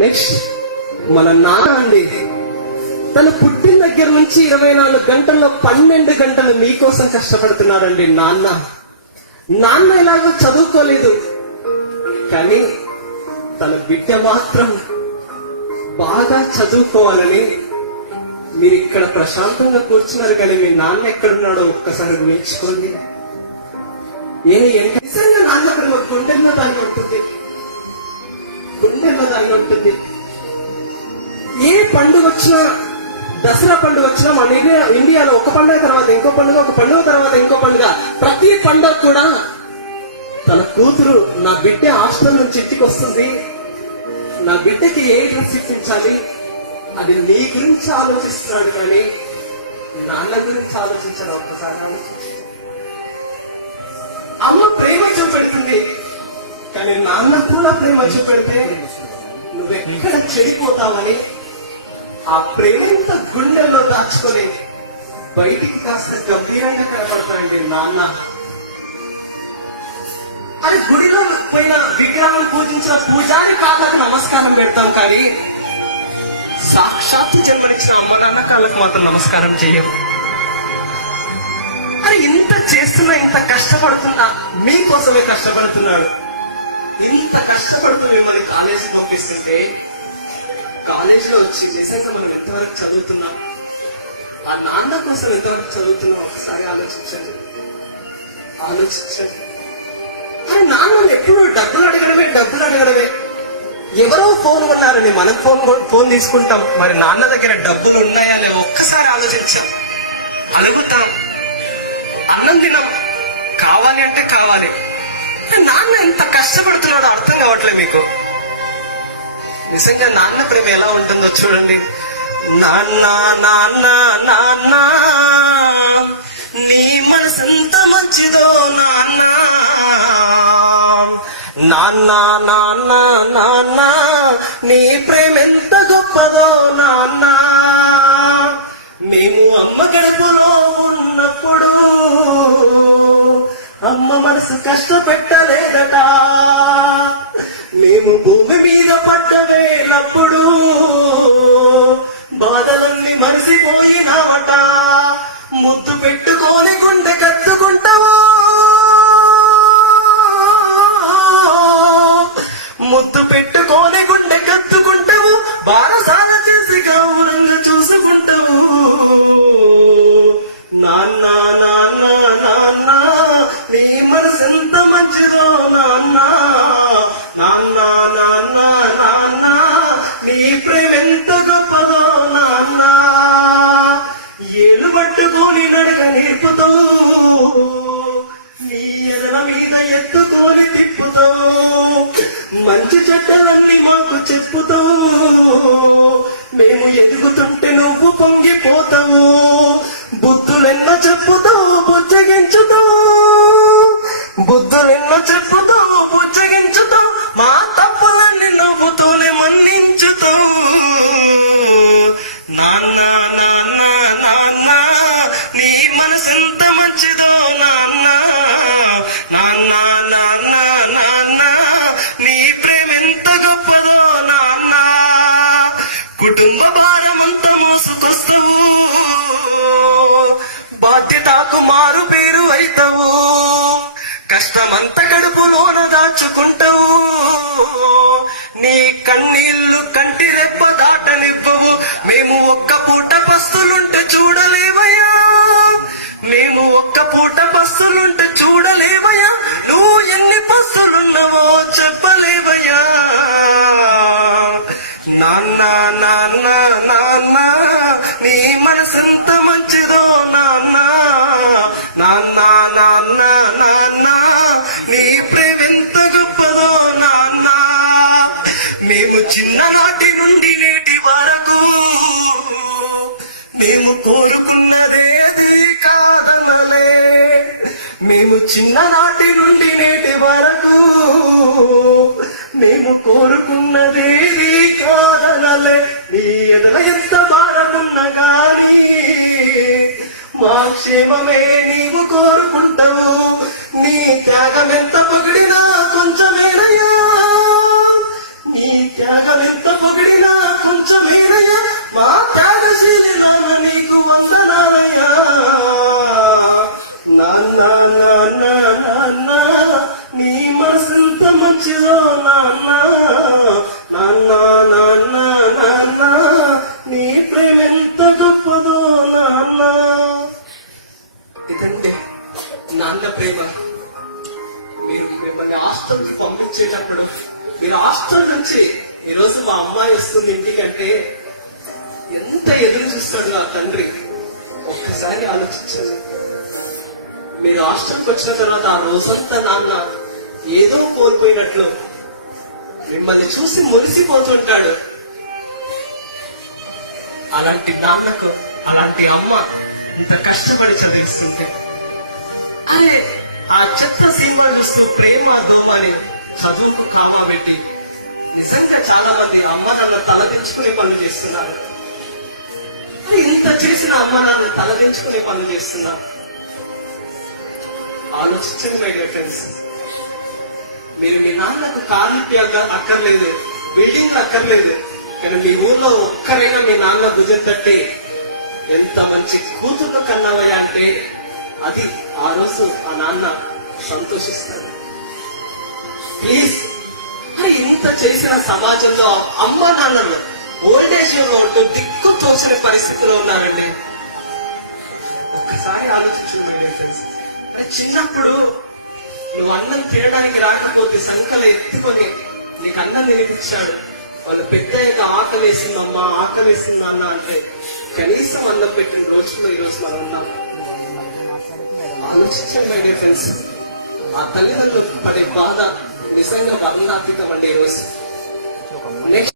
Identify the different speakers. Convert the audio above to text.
Speaker 1: next మన నాన్న అండి తను పుట్టిన దగ్గర నుంచి ఇరవై నాలుగు గంటల్లో పన్నెండు గంటలు మీకోసం కష్టపడుతున్నాడండి నాన్న నాన్న ఎలాగో చదువుకోలేదు కానీ తన బిడ్డ మాత్రం బాగా చదువుకోవాలని మీరు ఇక్కడ ప్రశాంతంగా కూర్చున్నారు కానీ మీ నాన్న ఎక్కడున్నాడో ఒక్కసారి ఊహించుకోండి నేను ఎంత నిజంగా నాన్న అక్కడ కొడుకుంటున్నా తను కొడుతుంది పేరులో దాన్ని ఉంటుంది ఏ పండుగ వచ్చినా దసరా పండుగ వచ్చినా మన ఇండియాలో ఒక పండుగ తర్వాత ఇంకో పండుగ ఒక పండుగ తర్వాత ఇంకో పండుగ ప్రతి పండుగ కూడా తన కూతురు నా బిడ్డ హాస్టల్ నుంచి ఇంటికి వస్తుంది నా బిడ్డకి ఏ డ్రెస్ ఇప్పించాలి అది నీ గురించి ఆలోచిస్తున్నాడు కానీ నాన్న గురించి ఆలోచించాను ఒక్కసారి అమ్మ ప్రేమ చూపెడుతుంది కానీ నాన్న కూడా ప్రేమ చూపెడితే నువ్వెక్కడ చెడిపోతావని ఆ ఇంత గుండెల్లో దాచుకొని బయటికి కాస్త గంభీరంగా కనబడతాడండి నాన్న అది గుడిలో పోయిన విగ్రహం పూజించిన పూజారి కాళ్ళకు నమస్కారం పెడతాం కానీ సాక్షాత్ జన్మనిచ్చిన అమ్మ నాన్న కాళ్ళకు మాత్రం నమస్కారం చేయవు అది ఇంత చేస్తున్నా ఇంత కష్టపడుతున్నా మీకోసమే కష్టపడుతున్నాడు ఇంత కష్టపడుతూ మిమ్మల్ని కాలేజ్ పంపిస్తుంటే కాలేజ్ లో వచ్చి నిజంగా మనం ఎంతవరకు చదువుతున్నాం ఆ నాన్న కోసం ఎంతవరకు చదువుతున్నాం ఒకసారి ఆలోచించండి ఆలోచించండి అని నాన్న ఎప్పుడు డబ్బులు అడగడమే డబ్బులు అడగడమే ఎవరో ఫోన్ కొన్నారని మనం ఫోన్ ఫోన్ తీసుకుంటాం మరి నాన్న దగ్గర డబ్బులు ఉన్నాయని ఒక్కసారి ఆలోచించాం అనుకుంటాం అన్నం తినం కావాలి అంటే కావాలి నాన్న ఎంత కష్టపడుతున్నాడో అర్థం కావట్లే మీకు నిజంగా నాన్న ప్రేమ ఎలా ఉంటుందో చూడండి నాన్న నాన్న నాన్న నీ మనసు ఎంత మంచిదో నాన్న నాన్న నాన్న నాన్న నీ ప్రేమ ఎంత గొప్పదో నాన్న మేము అమ్మ గడపలో ఉన్నప్పుడు అమ్మ మనసు కష్టపెట్టలేదట మేము భూమి మీద పడ్డవేలప్పుడు బాధలన్నీ మరిసిపోయినావట ముత్తు పెట్టుకోని నీ నడక నేర్పుతో నీ ఎదల మీద ఎత్తుకోని తిప్పుతో మంచి చెట్టలన్నీ మాకు చెప్పుతో మేము ఎదుగుతుంటే నువ్వు పొంగిపోతావు బుద్ధులెన్నో చెప్పుతావు బుజ్జగించుతావు బుద్ధులెన్నో చెప్పుతావు మనమంత కడుపులోన దాచుకుంటావు నీ కన్నీళ్లు కంటి రెప్ప దాటనివ్వవు మేము ఒక్క పూట బస్తులుంటే చూడలేవయ్యా మేము ఒక్క పూట బస్తులుంటే మేము చిన్ననాటి నుండి నేటి వరకు మేము కోరుకున్నదే కాదనలే నీ ఎదల ఎంత భారమున్న కానీ మా క్షేమమే నీవు కోరుకుంటావు నీ త్యాగం ఎంత పొగిడినా కొంచెమేనయ్యా నీ త్యాగం ఎంత పొగిడినా కొంచెమేనా నాన్న నాన్న నాన్న నీ ప్రేమ ఎంత గొప్పదో నాన్న ఇదండి నాన్న ప్రేమ మీరు మిమ్మల్ని హాస్టల్కి పంపించేటప్పుడు మీరు హాస్టల్ నుంచి ఈరోజు మా అమ్మాయి వస్తుంది ఇంటికంటే ఎంత ఎదురు నా తండ్రి ఒక్కసారి ఆలోచించాలి మీరు హాస్టల్కి వచ్చిన తర్వాత ఆ రోజంతా నాన్న ఏదో కోల్పోయినట్లు మిమ్మల్ని చూసి మురిసిపోతుంటాడు అలాంటి నాన్నకు అలాంటి అమ్మ ఇంత కష్టపడి చదివిస్తుంది అరే ఆ చెత్త సినిమా చూస్తూ ప్రేమ దోమ అని చదువుకు కామా పెట్టి నిజంగా చాలా మంది అమ్మ నాన్న తలదించుకునే పనులు చేస్తున్నారు ఇంత చేసిన అమ్మ నాన్న తలదించుకునే పనులు చేస్తున్నారు ఆలోచించండి మై డిఫరెన్స్ మీరు మీ నాన్నకు కాలిపి అక్కర్లేదు బిల్డింగ్ అక్కర్లేదు కానీ మీ ఊర్లో ఒక్కరైనా మీ నాన్న భుజం తట్టి ఎంత మంచి కూతురు కన్నావయ్యా అంటే అది ఆ రోజు ఆ నాన్న సంతోషిస్తాడు ప్లీజ్ మరి ఇంత చేసిన సమాజంలో అమ్మ నాన్నలు ఓల్డ్ ఏజ్ లో ఉంటూ దిక్కు తోసిన పరిస్థితిలో ఉన్నారండి ఒక్కసారి ఆలోచించండి చిన్నప్పుడు నువ్వు అన్నం తినడానికి రాకపోతే సంకల ఎత్తుకొని నీకు అన్నం తినిపించాడు వాళ్ళు పెద్ద అయ్యాక ఆకలేసిందమ్మా ఆకలేసింది అన్న అంటే కనీసం అన్నం పెట్టిన రోజుల్లో ఈరోజు మనం ఉన్నాం ఆలోచించండి మై డియర్ ఫ్రెండ్స్ ఆ తల్లిదండ్రులు పడే బాధ నిజంగా వర్ణాతీతం అండి ఈరోజు నెక్స్ట్